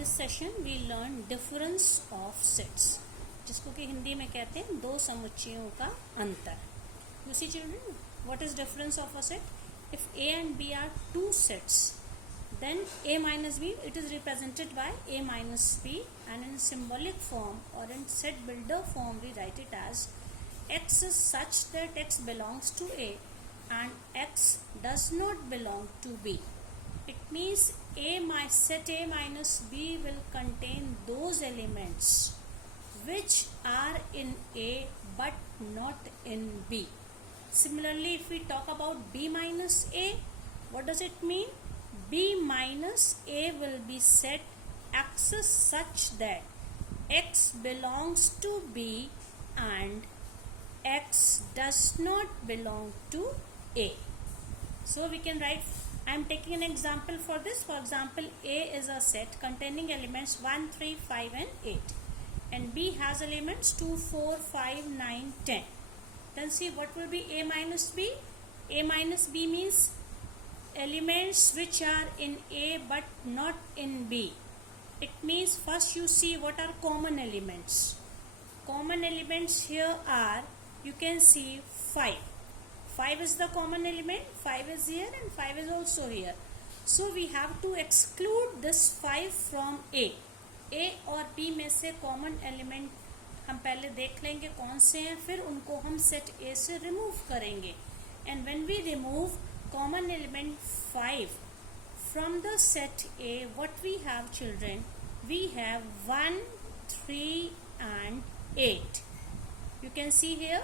this session we learn difference of sets, जिसको कि हिंदी में कहते हैं दो समुच्चयों का अंतर. You see children, what is difference of a set? If A and B are two sets, then A minus B, it is represented by A minus B, and in symbolic form or in set builder form we write it as X is such that X belongs to A and X does not belong to B. It means set A minus B will contain those elements which are in A but not in B. Similarly, if we talk about B minus A, what does it mean? B minus A will be set X is such that X belongs to B and X does not belong to A. So we can write, I am taking an example for this. For example, A is a set containing elements 1, 3, 5 and 8. And B has elements 2, 4, 5, 9, 10. Then see what will be A minus B. A minus B means elements which are in A but not in B. It means first you see what are common elements. Common elements here are, you can see 5. 5 is the common element, 5 is here and 5 is also here. So we have to exclude this 5 from A. A और B में से common element हम पहले देख लेंगे कौन से हैं, फिर उनको हम set A से remove करेंगे. And when we remove common element 5 from the set A, what we have children? We have 1, 3 and 8. You can see here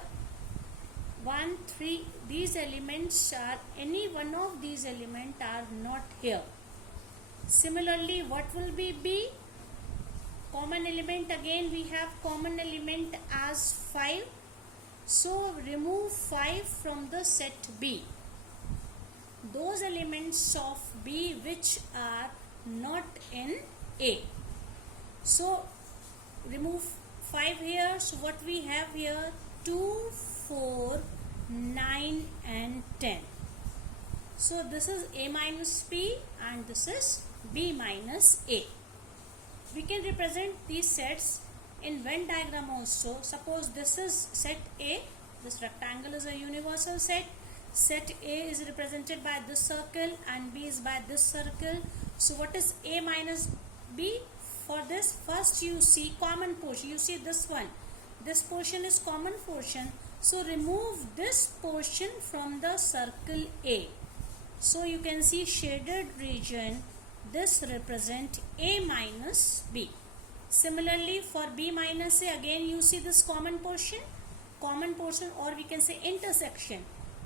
1, 3, these elements are, any one of these elements are not here. Similarly, what will be B? Common element, again we have common element as 5. So remove 5 from the set B. Those elements of B which are not in A. So remove 5 here. So what we have here? 2, 4, 9 and 10. So this is A minus B and this is B minus A. We can represent these sets in Venn diagram also. Suppose this is set A. This rectangle is a universal set. Set A is represented by this circle and B is by this circle. So what is A minus B? For this, first you see common portion. You see this one. This portion is common portion. So remove this portion from the circle A. So you can see shaded region. This represent A minus B. Similarly for B minus A, again you see this common portion. Common portion, or we can say intersection.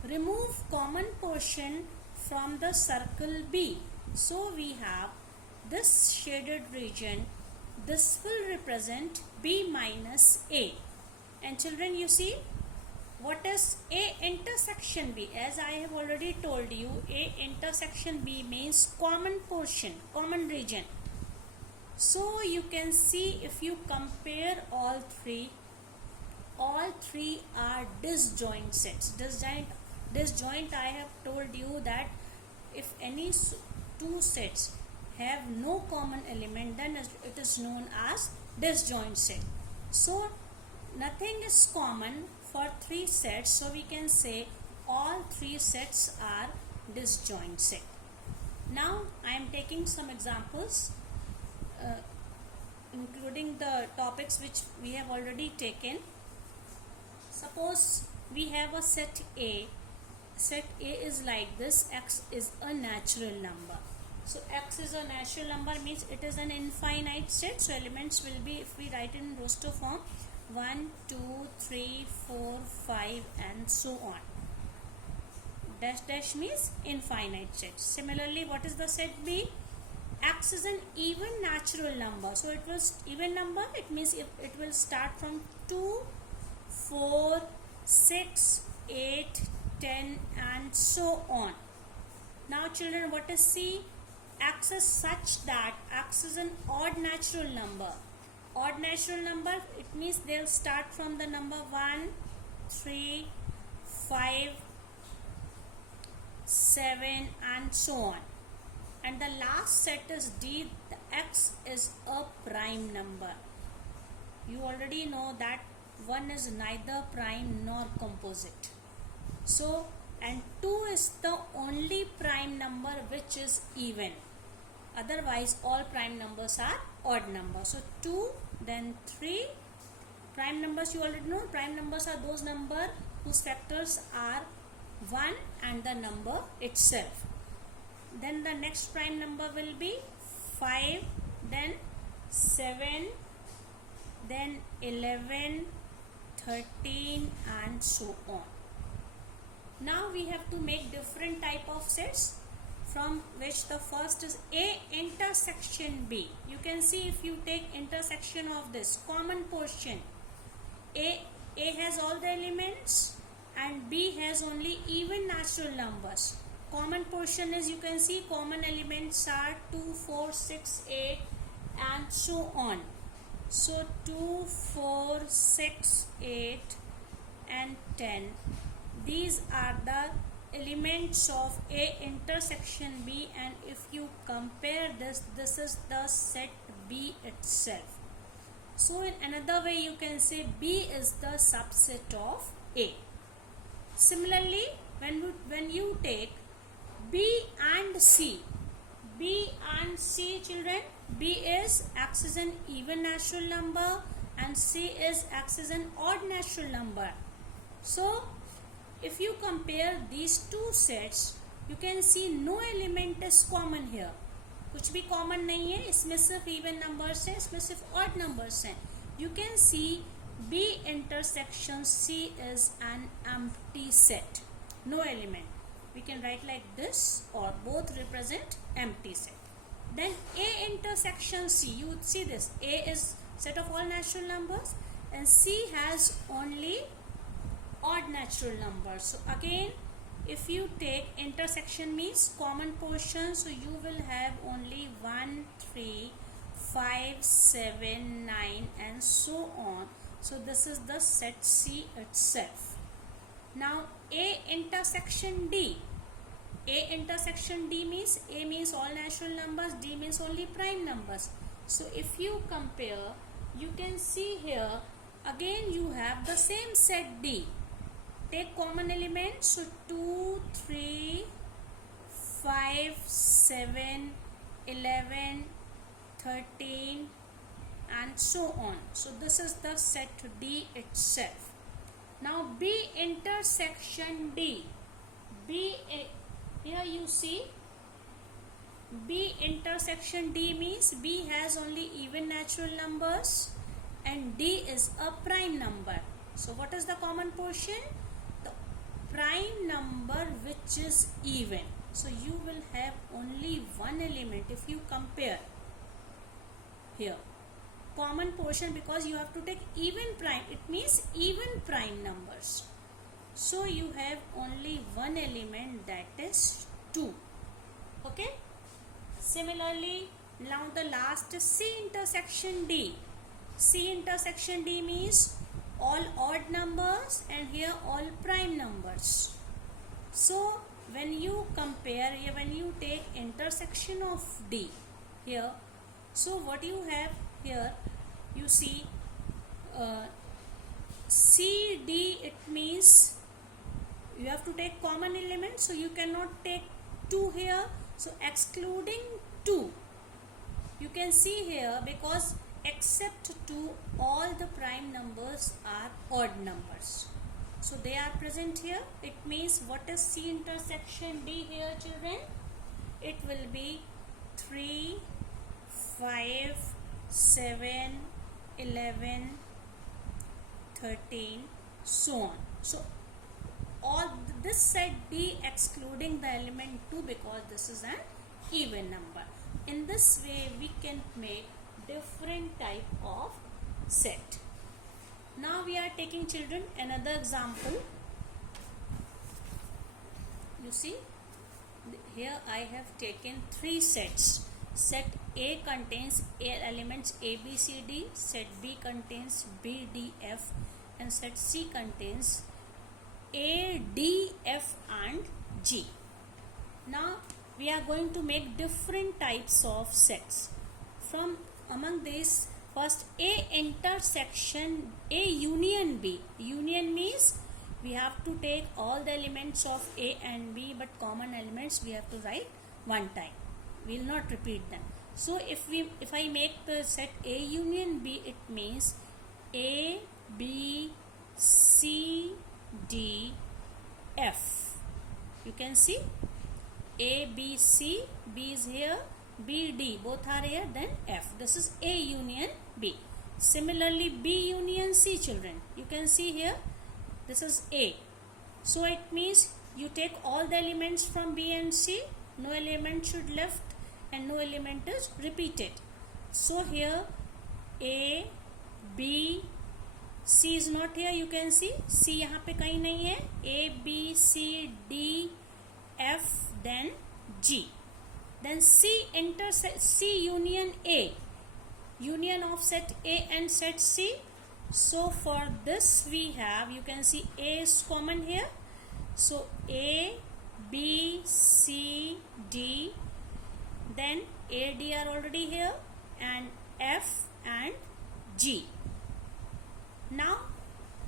Remove common portion from the circle B. So we have this shaded region. This will represent B minus A. And children, you see what is A intersection B? As I have already told you, A intersection B means common portion, common region. So you can see if you compare all three are disjoint sets. Disjoint, I have told you that if any two sets have no common element, then it is known as disjoint set. So nothing is common for three sets, so we can say all three sets are disjoint set. Now I am taking some examples including the topics which we have already taken. Suppose we have a set A. Set A is like this. X is a natural number. So X is a natural number means it is an infinite set. So elements will be, if we write in roster form, 1, 2, 3, 4, 5 and so on. Dash dash means infinite set. Similarly, what is the set B? X is an even natural number. So it was even number. It means it will start from 2, 4, 6, 8, 10 and so on. Now children, what is C? X is such that X is an odd natural number. Odd natural number, it means they'll start from the number 1, 3, 5, 7 and so on. and the last set is D, the X is a prime number. You already know that 1 is neither prime nor composite. So, and 2 is the only prime number which is even. Otherwise, all prime numbers are odd numbers. So, 2, then 3. Prime numbers you already know. Prime numbers are those numbers whose factors are 1 and the number itself. Then the next prime number will be 5, then 7, then 11, 13 and so on. Now we have to make different type of sets, from which the first is A intersection B. You can see if you take intersection of this common portion, A has all the elements and B has only even natural numbers. Common portion is, you can see common elements are 2, 4, 6, 8 and so on. So 2, 4, 6, 8 and 10. These are the elements of A intersection B, and if you compare this is the set B itself. So in another way you can say B is the subset of A. Similarly, when you take B and C, children, B is X is an even natural number and C is X is an odd natural number. So if you compare these two sets, you can see no element is common here. कुछ भी common नहीं है, इसमें सिर्फ even numbers हैं, इसमें सिर्फ odd numbers हैं. You can see B intersection C is an empty set, no element. We can write like this, or both represent empty set. Then A intersection C, you would see this, A is set of all natural numbers and C has only odd natural numbers. So again, if you take intersection means common portion, so you will have only 1, 3, 5, 7, 9 and so on. So this is the set C itself. Now A intersection D. A intersection D means A means all natural numbers, D means only prime numbers. So if you compare, you can see here again you have the same set D. Take common elements, so 2, 3, 5, 7, 11, 13 and so on. So this is the set D itself. Now B intersection D. Here you see B intersection D means B has only even natural numbers and D is a prime number. So what is the common portion? The prime number which is even. So you will have only one element if you compare here. Common portion, because you have to take even prime, it means even prime numbers. So you have only one element, that is 2. Okay. Similarly, now the last is C intersection D. C intersection D means all odd numbers and here all prime numbers. So when you compare, when you take intersection of D here, so what you have here, you see CD, it means you have to take common elements, so you cannot take 2 here. So excluding 2, you can see here, because except 2 all the prime numbers are odd numbers, so they are present here. It means what is C intersection D here, children? It will be 3, 5, 7, 11, 13, so on. So all this set D excluding the element 2, because this is an even number. In this way we can make different type of set. Now we are taking, children, another example. You see here I have taken 3 sets. Set A contains elements A, B, C, D. Set B contains B, D, F, and set C contains A, D, F and G. Now we are going to make different types of sets. From among these, first A intersection A union B. Union means we have to take all the elements of A and B, but common elements we have to write one time. We will not repeat them. So if I make the set A union B, it means A, B, C, D, F. You can see A, B, C, B is here, B, D, both are here, then F. This is A union B. Similarly, B union C, children. You can see here, this is A. So it means you take all the elements from B and C, no element should left and no element is repeated. So here A, B, C is not here, you can see C यहाँ पे कहीं नहीं है. A, B, C, D, F, then G. Then C intersect C union A, union of set A and set C. So for this we have, you can see A is common here. So A, B, C, D, then A, D are already here, and F and G. Now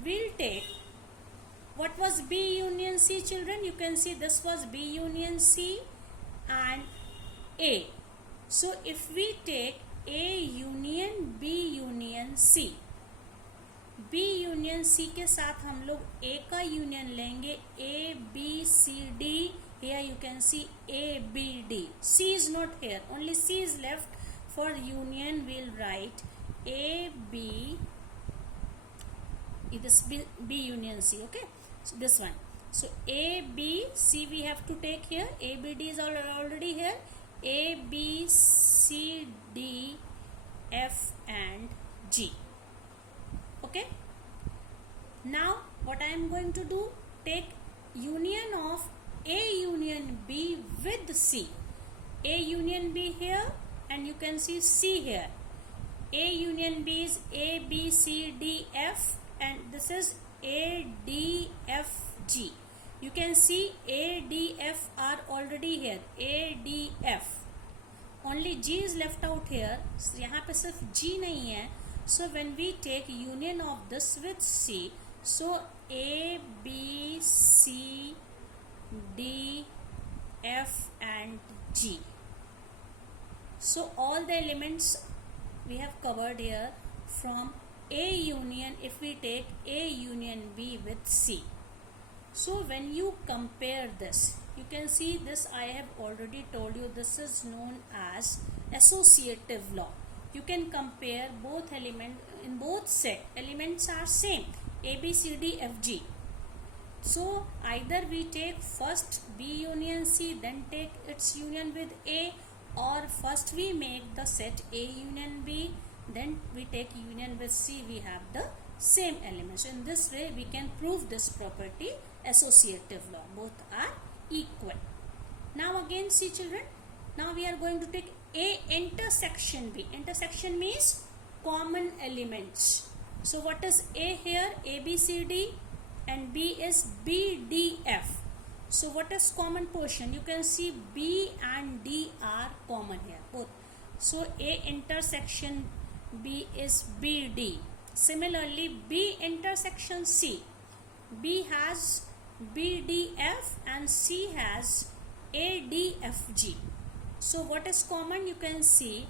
we'll take what was B union C, children. You can see this was B union C and A. So if we take A union B union C, B union C के साथ हम लोग A का union लेंगे, A, B, C, D. Here you can see A, B, D. C is not here, only C is left. For union we'll write A, B, this B union C, okay? So this one. So A, B, C we have to take here. A, B, D is already here. A, B, C, D, F and G. Okay? Now what I am going to do, take union of A union B with C. A union B here and you can see C here. A union B is A, B, C, D, F, and this is A, D, F, G. You can see A, D, F are already here. A, D, F. Only G is left out here. So यहाँ पे सिर्फ G नहीं है. So when we take union of this with C, so A, B, C, D, F and G. So all the elements we have covered here from A union, if we take A union B with C. So when you compare this, you can see this, I have already told you, this is known as associative law. You can compare both element in both set. Elements are same, A, B, C, D, F, G. So either we take first B union C, then take its union with A, or first we make the set A union B, then we take union with C, we have the same elements. In this way we can prove this property, associative law. Both are equal. Now again see children, now we are going to take A intersection B. Intersection means common elements. So what is A here? A, B, C, D, and B is B, D, F. So what is common portion? You can see B and D are common here, both. So A intersection B is B, D. Similarly, B intersection C. B has B, D, F and C has A, D, F, G. So what is common? You can see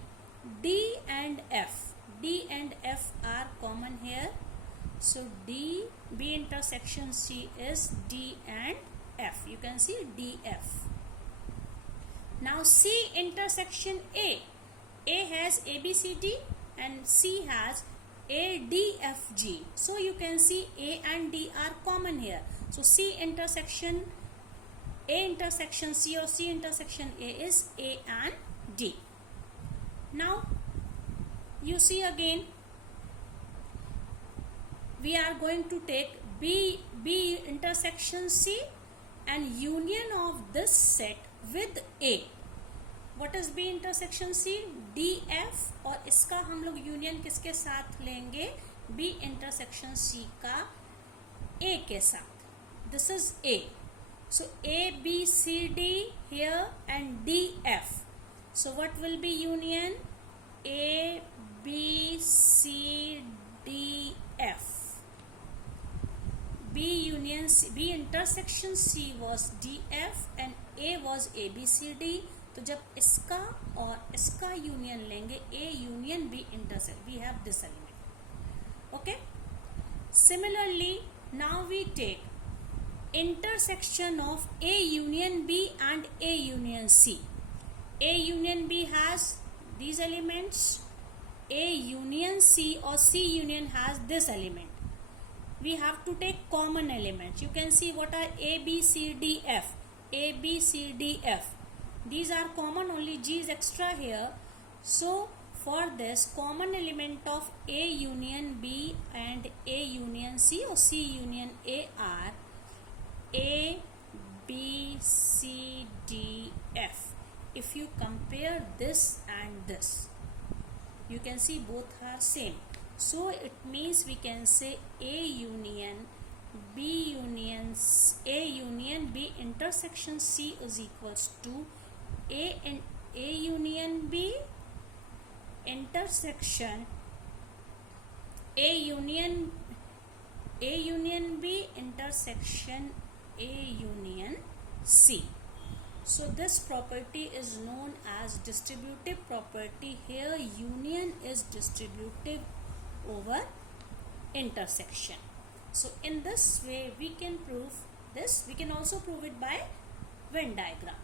D and F. D and F are common here. So D, B intersection C is D and F. You can see D, F. Now C intersection A. A has A, B, C, D and C has A, D, F, G. So you can see A and D are common here. So C intersection A intersection C or C intersection A is A and D. Now you see again, we are going to take B intersection C and union of this set with A. What is B intersection C? D, F, और इसका हम लोग union किसके साथ लेंगे? B intersection C का A के साथ. This is A. So A, B, C, D here and D, F. So what will be union? A, B, C, D, F. B union C, B intersection C was D, F and A was A, B, C, D. तो जब इसका और इसका union लेंगे, A union B intersect, we have this element. Okay. Similarly, now we take intersection of A union B and A union C. A union B has these elements. A union C or C union has this element. We have to take common elements. You can see what are A, B, C, D, F. A, B, C, D, F. These are common, only G is extra here. So for this, common element of A union B and A union C or C union A are A, B, C, D, F. If you compare this and this, you can see both are same. So it means we can say A union B union A union B intersection C is equals to A and A union B intersection A union B intersection A union C. So this property is known as distributive property. Here union is distributive over intersection. So in this way we can prove this. We can also prove it by Venn diagram.